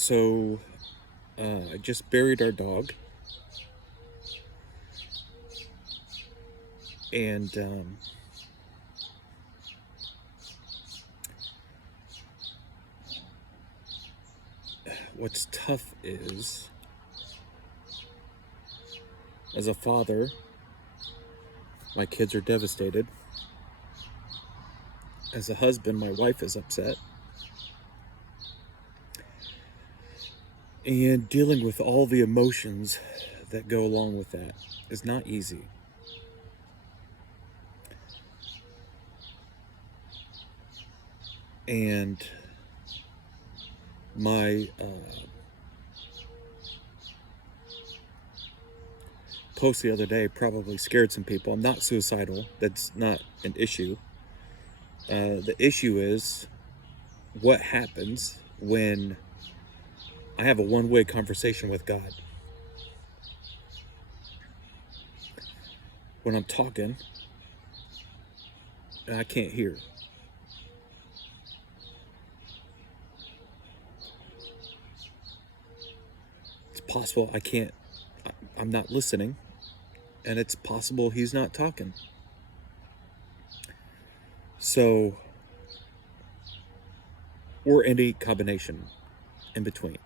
So I just buried our dog, and what's tough is, as a father, my kids are devastated. As a husband, my wife is upset. And dealing with all the emotions that go along with that is not easy. And my post the other day probably scared some people. I'm not suicidal. That's not an issue. The issue is what happens when I have a one-way conversation with God. When I'm talking and I can't hear. It's possible I'm not listening, and it's possible he's not talking. So, or any combination in between.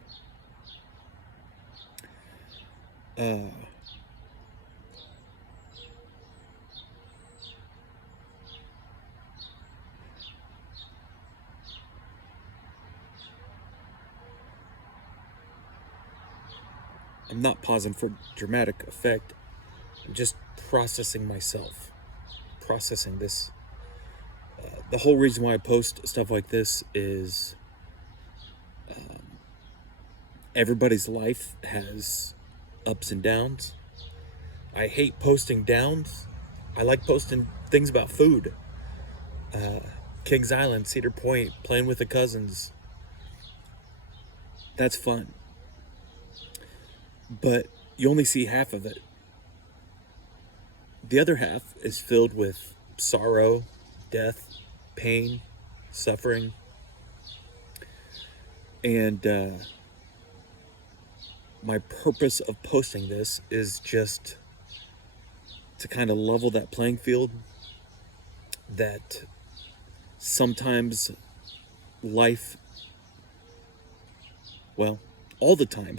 I'm not pausing for dramatic effect. I'm just processing myself, processing this. The whole reason why I post stuff like this is everybody's life has ups and downs. I hate posting downs. I like posting things about food. Kings Island, Cedar Point, playing with the cousins. That's fun. But you only see half of it. The other half is filled with sorrow, death, pain, suffering. And my purpose of posting this is just to kind of level that playing field, that sometimes life, well, all the time,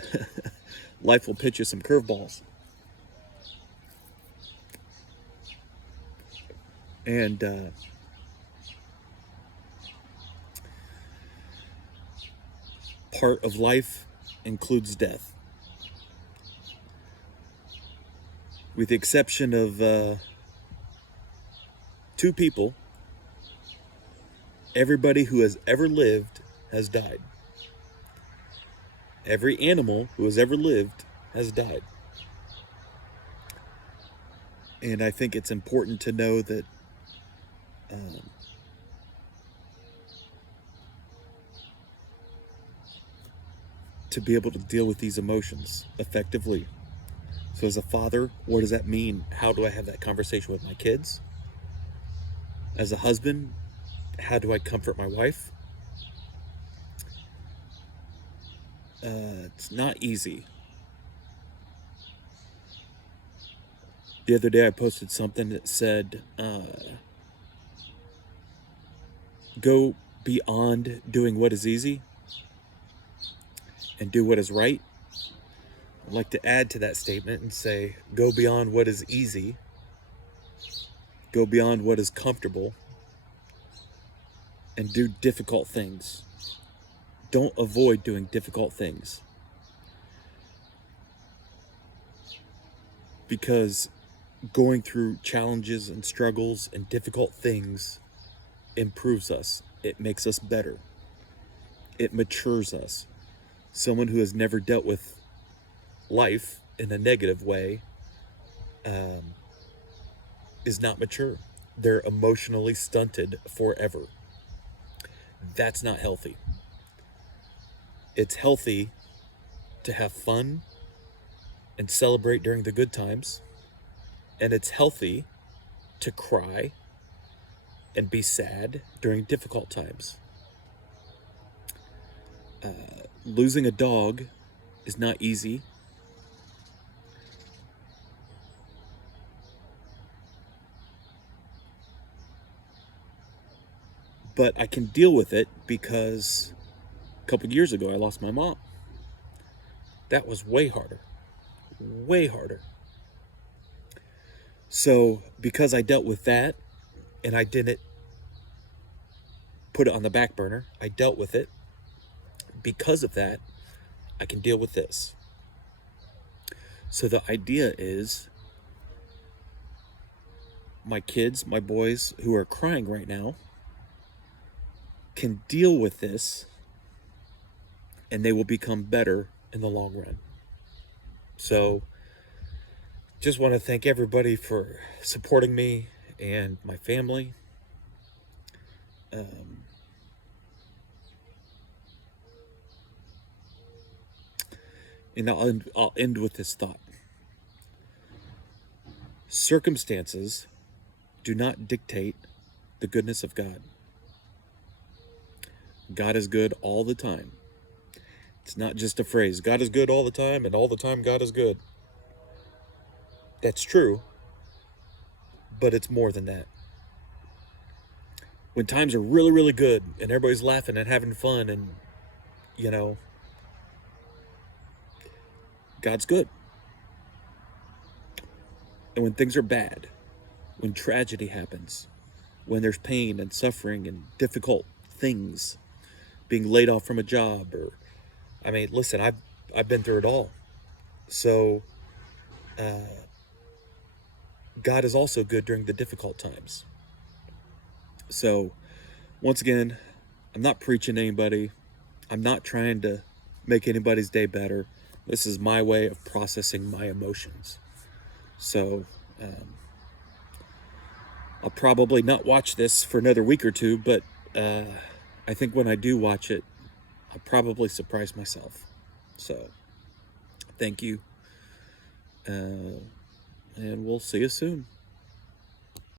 life will pitch you some curveballs. And part of life includes death. With the exception of two people, everybody who has ever lived has died. Every animal who has ever lived has died. And I think it's important to know that to be able to deal with these emotions effectively. So as a father, what does that mean? How do I have that conversation with my kids? As a husband, how do I comfort my wife? It's not easy. The other day I posted something that said, go beyond doing what is easy and do what is right. I'd like to add to that statement and say, go beyond what is easy, go beyond what is comfortable, and do difficult things. Don't avoid doing difficult things. Because going through challenges and struggles and difficult things improves us. It makes us better. It matures us. Someone who has never dealt with life in a negative way is not mature. They're emotionally stunted forever. That's not healthy. It's healthy to have fun and celebrate during the good times. And it's healthy to cry and be sad during difficult times. Losing a dog is not easy. But I can deal with it because a couple years ago I lost my mom. That was way harder. Way harder. So because I dealt with that and I didn't put it on the back burner, I dealt with it. Because of that, I can deal with this. So the idea is my kids, my boys who are crying right now, can deal with this and they will become better in the long run. So just want to thank everybody for supporting me and my family. And I'll end with this thought. Circumstances do not dictate the goodness of God. God is good all the time. It's not just a phrase. God is good all the time, and all the time God is good. That's true, but it's more than that. When times are really, really good and everybody's laughing and having fun and, you know, God's good. And when things are bad, when tragedy happens, when there's pain and suffering and difficult things, being laid off from a job, or, I mean, listen, I've been through it all. So, God is also good during the difficult times. So, once again, I'm not preaching to anybody. I'm not trying to make anybody's day better. This is my way of processing my emotions. So, I'll probably not watch this for another week or two, but I think when I do watch it, I'll probably surprise myself. So, thank you. And we'll see you soon.